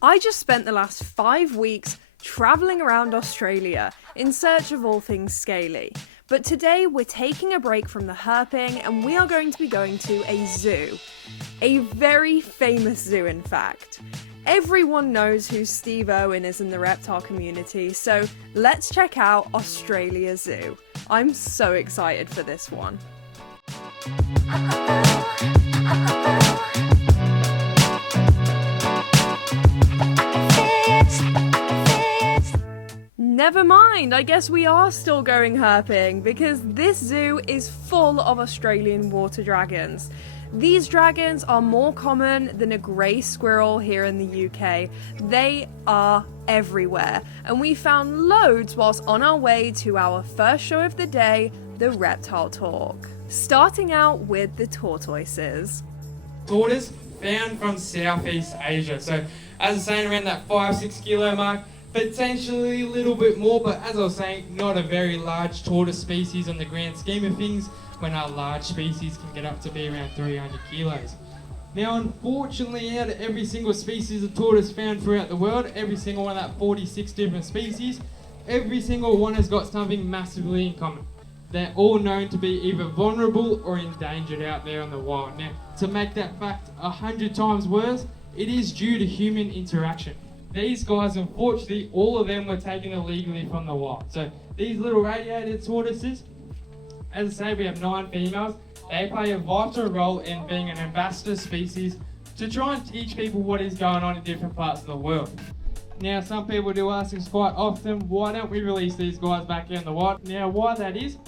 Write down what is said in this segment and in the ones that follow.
I just spent the last 5 weeks travelling around Australia in search of all things scaly. But today we're taking a break from the herping and we are going to be going to a zoo. A very famous zoo, in fact. Everyone knows who Steve Irwin is in the reptile community, so let's check out Australia Zoo. I'm so excited for this one. Never mind, I guess we are still going herping because this zoo is full of Australian water dragons. These dragons are more common than a grey squirrel here in the UK. They are everywhere, and we found loads whilst on our way to our first show of the day, the Reptile Talk. Starting out with the tortoises. Tortoise found from Southeast Asia. So as I was saying, around that 5-6 kilo mark, potentially a little bit more, but as I was saying, not a very large tortoise species on the grand scheme of things, when our large species can get up to be around 300 kilos. Now, unfortunately, out of every single species of tortoise found throughout the world, every single one of that 46 different species, every single one has got something massively in common. They're all known to be either vulnerable or endangered out there in the wild. Now, to make that fact 100 times worse, it is due to human interaction. These guys, unfortunately, all of them were taken illegally from the wild. So these little radiated tortoises, as I say, we have 9 females. They play a vital role in being an ambassador species to try and teach people what is going on in different parts of the world. Now, some people do ask us quite often, why don't we release these guys back in the wild? Now, why that is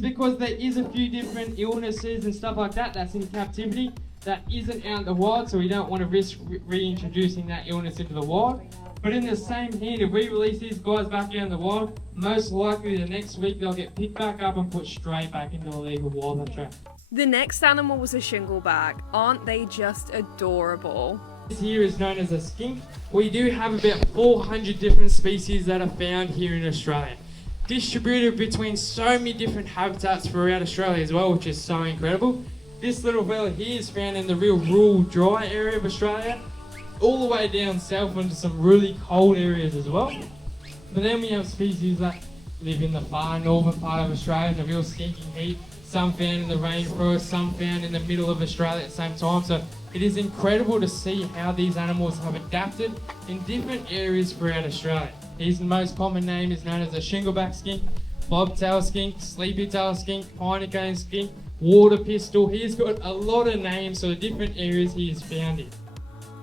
because there is a few different illnesses and stuff like that that's in captivity that isn't out in the wild, so we don't want to risk reintroducing that illness into the wild. But in the same hand, if we release these guys back out in the wild, most likely the next week they'll get picked back up and put straight back into the legal wildlife trap. The next animal was a shingleback. Aren't they just adorable? This here is known as a skink. We do have about 400 different species that are found here in Australia, distributed between so many different habitats throughout Australia as well, which is so incredible. This little fella here is found in the real rural dry area of Australia, all the way down south into some really cold areas as well. But then we have species that live in the far northern part of Australia in the real stinking heat, some found in the rainforest, some found in the middle of Australia at the same time. So it is incredible to see how these animals have adapted in different areas throughout Australia. His most common name is known as a shingleback skink, bobtail skink, sleepy-tail skink, piney-cane skink, water pistol. He's got a lot of names for the different areas he is found in.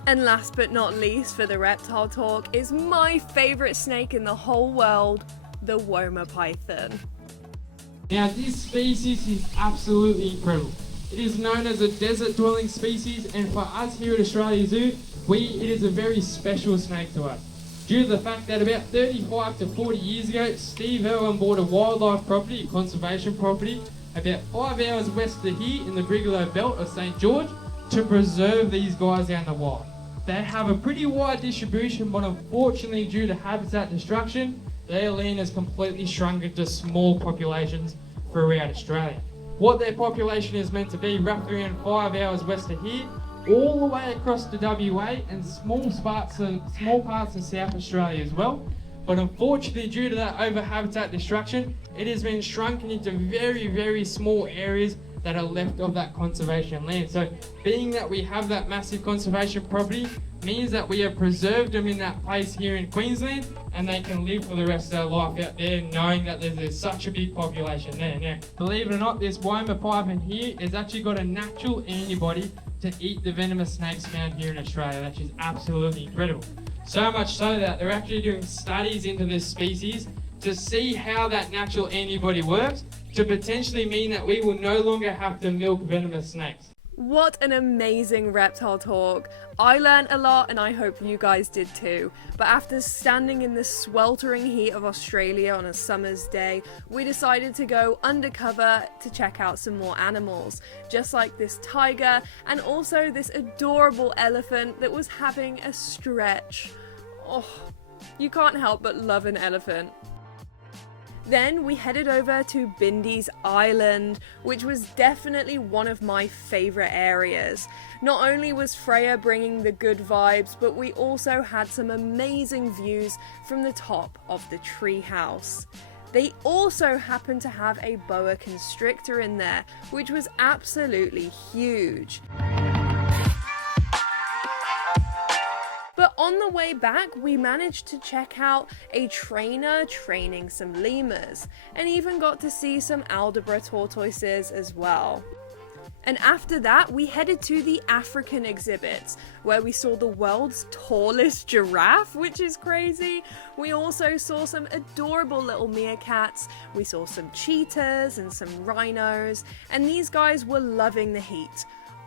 And last but not least for the reptile talk is my favourite snake in the whole world, the Woma Python. Now, this species is absolutely incredible. It is known as a desert dwelling species, and for us here at Australia Zoo, it is a very special snake to us. Due to the fact that about 35 to 40 years ago, Steve Irwin bought a wildlife property, a conservation property, about 5 hours west of here in the Brigalow Belt of St George, to preserve these guys out in the wild. They have a pretty wide distribution, but unfortunately due to habitat destruction, their land has completely shrunk into small populations throughout Australia. What their population is meant to be, roughly around 5 hours west of here, all the way across to WA and small parts of South Australia as well. But unfortunately, due to that over habitat destruction, it has been shrunken into very, very small areas that are left of that conservation land. So being that we have that massive conservation property means that we have preserved them in that place here in Queensland, and they can live for the rest of their life out there knowing that there's such a big population there. Now, believe it or not, this Woma Python here has actually got a natural antibody to eat the venomous snakes found here in Australia, which is absolutely incredible. So much so that they're actually doing studies into this species to see how that natural antibody works, to potentially mean that we will no longer have to milk venomous snakes. What an amazing reptile talk. I learned a lot and I hope you guys did too. But after standing in the sweltering heat of Australia on a summer's day, we decided to go undercover to check out some more animals. Just like this tiger and also this adorable elephant that was having a stretch. Oh, you can't help but love an elephant. Then we headed over to Bindi's Island, which was definitely one of my favourite areas. Not only was Freya bringing the good vibes, but we also had some amazing views from the top of the treehouse. They also happened to have a boa constrictor in there, which was absolutely huge. But on the way back, we managed to check out a trainer training some lemurs, and even got to see some Aldabra tortoises as well. And after that, we headed to the African exhibits, where we saw the world's tallest giraffe, which is crazy. We also saw some adorable little meerkats, we saw some cheetahs and some rhinos, and these guys were loving the heat.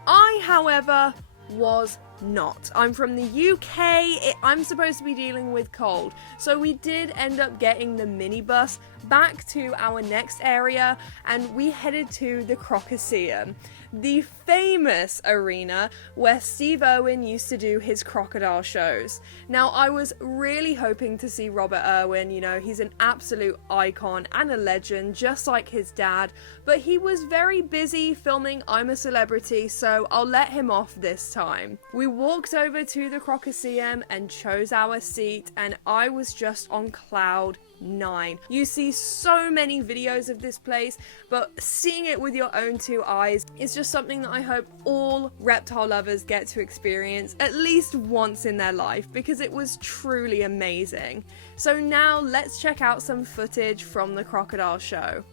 I, however, was not. I'm from the UK, I'm supposed to be dealing with cold, so we did end up getting the minibus back to our next area, and we headed to the Crocaseum, the famous arena where Steve Irwin used to do his crocodile shows. Now, I was really hoping to see Robert Irwin, you know, he's an absolute icon and a legend, just like his dad, but he was very busy filming I'm a Celebrity, so I'll let him off this time. We walked over to the Crocaseum and chose our seat, and I was just on cloud 9. You see so many videos of this place, but seeing it with your own two eyes is just something that I hope all reptile lovers get to experience at least once in their life, because it was truly amazing. So now let's check out some footage from the crocodile show.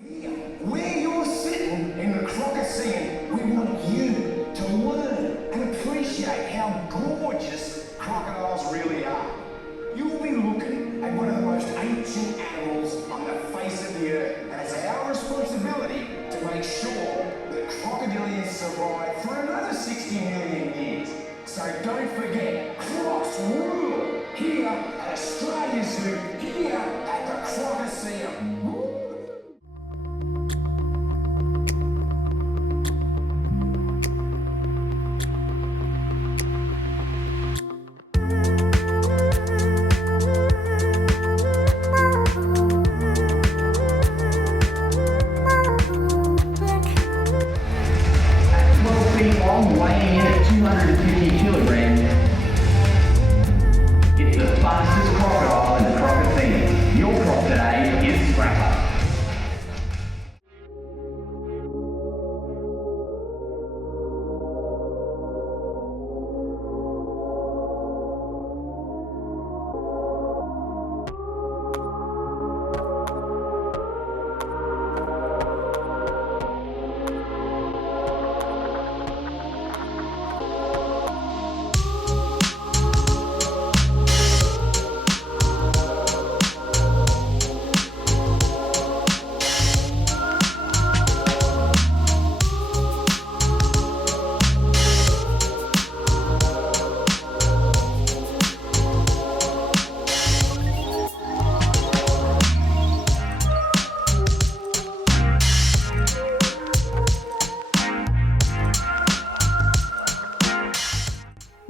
Where you're sitting in the Crocaseum, we want you to learn and appreciate how gorgeous crocodiles really are. You'll be looking at one of the most ancient animals on the face of the earth, and it's our responsibility to make sure that crocodilians survive for another 60 million years. So don't forget, Crocs rule here at Australia Zoo, here at the Crocaseum. Weighing in at 250 kilograms, it's the fastest crocodile in the Crocaseum. Your croc today is Scrapper.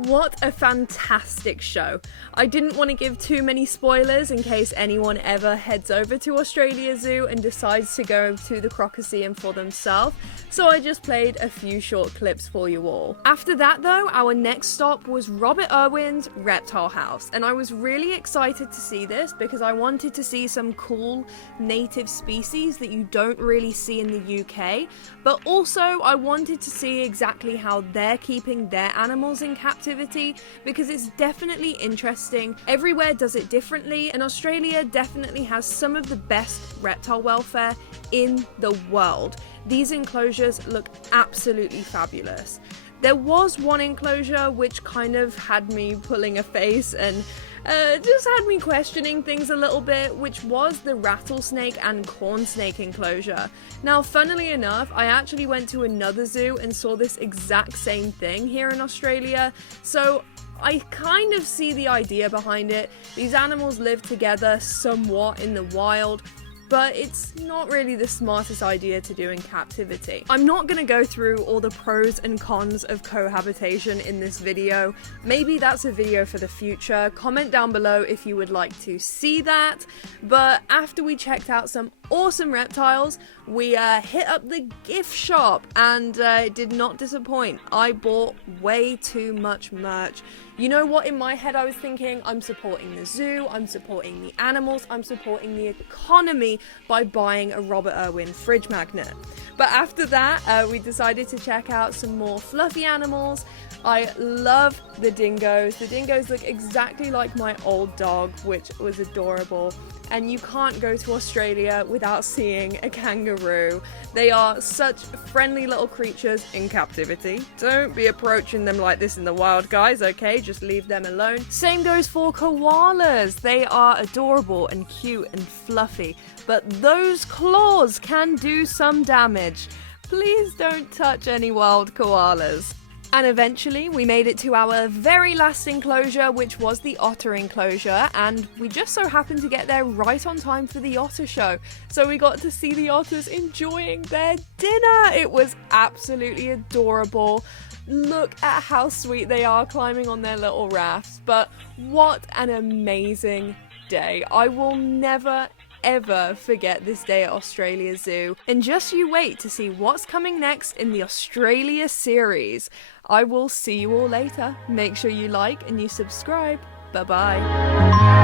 What a fantastic show. I didn't want to give too many spoilers in case anyone ever heads over to Australia Zoo and decides to go to the Crocaseum for themselves, so I just played a few short clips for you all. After that though, our next stop was Robert Irwin's Reptile House, and I was really excited to see this because I wanted to see some cool native species that you don't really see in the UK, but also I wanted to see exactly how they're keeping their animals in captivity, because it's definitely interesting. Everywhere does it differently, and Australia definitely has some of the best reptile welfare in the world. These enclosures look absolutely fabulous. There was one enclosure which kind of had me pulling a face and just had me questioning things a little bit, which was the rattlesnake and corn snake enclosure. Now, funnily enough, I actually went to another zoo and saw this exact same thing here in Australia, so I kind of see the idea behind it. These animals live together somewhat in the wild. but it's not really the smartest idea to do in captivity. I'm not going to go through all the pros and cons of cohabitation in this video. Maybe that's a video for the future. Comment down below if you would like to see that. But after we checked out some awesome reptiles, we hit up the gift shop, and it did not disappoint. I bought way too much merch. You know what, in my head I was thinking, I'm supporting the zoo, I'm supporting the animals, I'm supporting the economy by buying a Robert Irwin fridge magnet. But after that, we decided to check out some more fluffy animals. I love the dingoes. The dingoes look exactly like my old dog, which was adorable. And you can't go to Australia without seeing a kangaroo. They are such friendly little creatures in captivity. Don't be approaching them like this in the wild, guys, okay? Just leave them alone. Same goes for koalas. They are adorable and cute and fluffy, but those claws can do some damage. Please don't touch any wild koalas. And eventually we made it to our very last enclosure, which was the otter enclosure, and we just so happened to get there right on time for the otter show. So we got to see the otters enjoying their dinner. It was absolutely adorable. Look at how sweet they are climbing on their little rafts. But what an amazing day. I will never ever forget this day at Australia Zoo. And just you wait to see what's coming next in the Australia series. I will see you all later. Make sure you like and you subscribe. Bye bye.